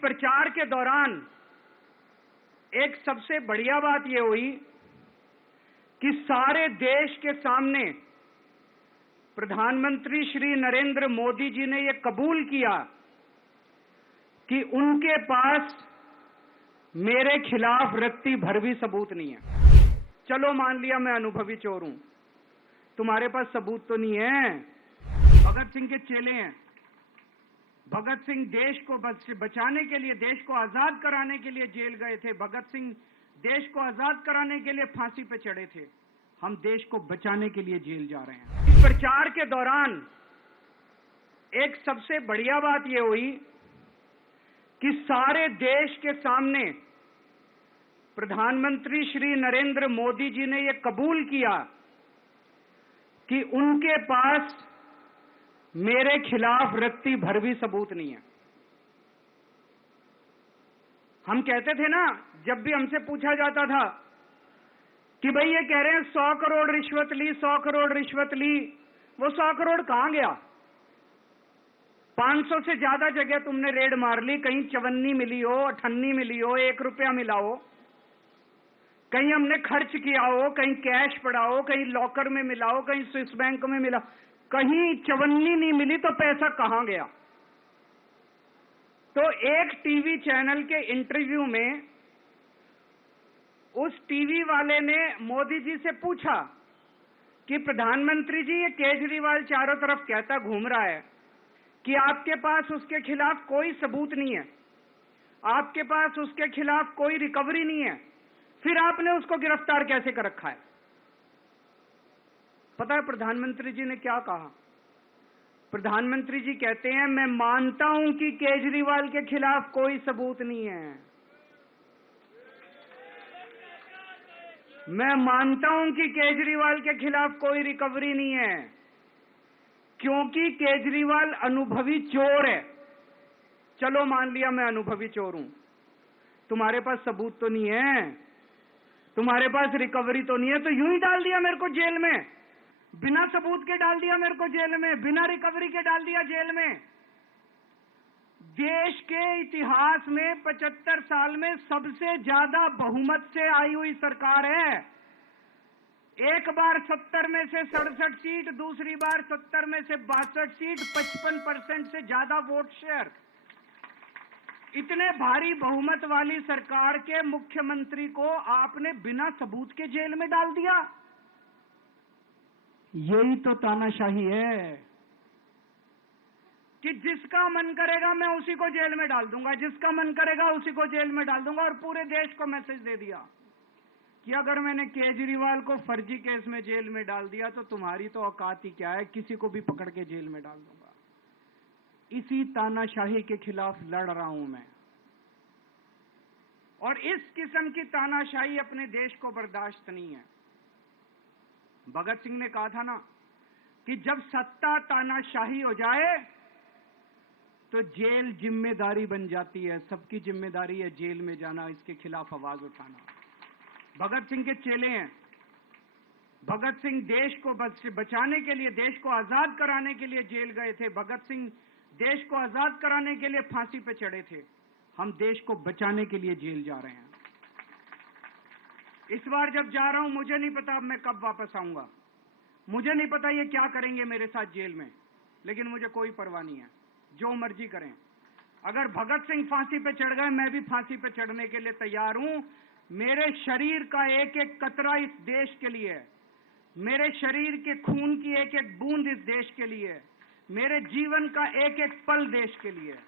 प्रचार के दौरान एक सबसे बढ़िया बात यह हुई कि सारे देश के सामने प्रधानमंत्री श्री नरेंद्र मोदी जी ने यह कबूल किया कि उनके पास मेरे खिलाफ रत्ती भर भी सबूत नहीं है। चलो मान लिया मैं अनुभवी चोर हूं, तुम्हारे पास सबूत तो नहीं है। भगत सिंह के चेले हैं। भगत सिंह देश को बचाने के लिए, देश को आजाद कराने के लिए जेल गए थे। भगत सिंह देश को आजाद कराने के लिए फांसी पे चढ़े थे। हम देश को बचाने के लिए जेल जा रहे हैं। इस प्रचार के दौरान एक सबसे बढ़िया बात यह हुई कि सारे देश के सामने प्रधानमंत्री श्री नरेंद्र मोदी जी ने यह कबूल किया कि उनके पास मेरे खिलाफ रत्ती भर भी सबूत नहीं है। हम कहते थे ना, जब भी हमसे पूछा जाता था कि भाई ये कह रहे हैं 100 करोड़ रिश्वत ली, 100 करोड़ रिश्वत ली, वो 100 करोड़ कहां गया? 500 से ज्यादा जगह तुमने रेड मार ली, कहीं चवन्नी मिली हो, अठन्नी मिली हो, 1 रुपया मिला हो, कहीं हमने खर्च किया हो, कहीं कैश पड़ा हो, कहीं लॉकर में मिला हो, कहीं स्विस बैंक में मिला, कहीं चवन्नी नहीं मिली तो पैसा कहां गया? तो एक टीवी चैनल के इंटरव्यू में उस टीवी वाले ने मोदी जी से पूछा कि प्रधानमंत्री जी, ये केजरीवाल चारों तरफ कहता घूम रहा है कि आपके पास उसके खिलाफ कोई सबूत नहीं है, आपके पास उसके खिलाफ कोई रिकवरी नहीं है, फिर आपने उसको गिरफ्तार कैसे कर रखा है? पता है प्रधानमंत्री जी ने क्या कहा? प्रधानमंत्री जी कहते हैं, मैं मानता हूं कि केजरीवाल के खिलाफ कोई सबूत नहीं है, मैं मानता हूं कि केजरीवाल के खिलाफ कोई रिकवरी नहीं है, क्योंकि केजरीवाल अनुभवी चोर है। चलो मान लिया मैं अनुभवी चोर हूं, तुम्हारे पास सबूत तो नहीं है, तुम्हारे पास रिकवरी तो नहीं है, तो यूं ही डाल दिया मेरे को जेल में, बिना सबूत के डाल दिया मेरे को जेल में, बिना रिकवरी के डाल दिया जेल में। देश के इतिहास में 75 साल में सबसे ज्यादा बहुमत से आई हुई सरकार है। एक बार 70 में से 67 सीट, दूसरी बार 70 में से 62 सीट, 55% से ज्यादा वोट शेयर। इतने भारी बहुमत वाली सरकार के मुख्यमंत्री को आपने बिना सबूत के जेल में डाल दिया। यही तो तानाशाही है कि जिसका मन करेगा मैं उसी को जेल में डाल दूंगा, जिसका मन करेगा उसी को जेल में डाल दूंगा। और पूरे देश को मैसेज दे दिया कि अगर मैंने केजरीवाल को फर्जी केस में जेल में डाल दिया तो तुम्हारी तो औकात ही क्या है, किसी को भी पकड़ के जेल में डाल दूंगा। इसी तानाशाही के खिलाफ लड़ रहा हूं मैं, और इस किस्म की तानाशाही अपने देश को बर्दाश्त नहीं है। भगत सिंह ने कहा था ना कि जब सत्ता तानाशाही हो जाए तो जेल जिम्मेदारी बन जाती है, सबकी जिम्मेदारी है जेल में जाना, इसके खिलाफ आवाज उठाना। भगत सिंह के चेले हैं। भगत सिंह देश को बचाने के लिए, देश को आजाद कराने के लिए जेल गए थे। भगत सिंह देश को आजाद कराने के लिए फांसी पे चढ़े थे। हम देश को बचाने के लिए जेल जा रहे हैं। इस बार जब जा रहा हूं, मुझे नहीं पता अब मैं कब वापस आऊंगा, मुझे नहीं पता ये क्या करेंगे मेरे साथ जेल में, लेकिन मुझे कोई परवाह नहीं है, जो मर्जी करें। अगर भगत सिंह फांसी पे चढ़ गए, मैं भी फांसी पे चढ़ने के लिए तैयार हूं। मेरे शरीर का एक एक कतरा इस देश के लिए है, मेरे शरीर के खून की एक एक बूंद इस देश के लिए है, मेरे जीवन का एक एक पल देश के लिए है।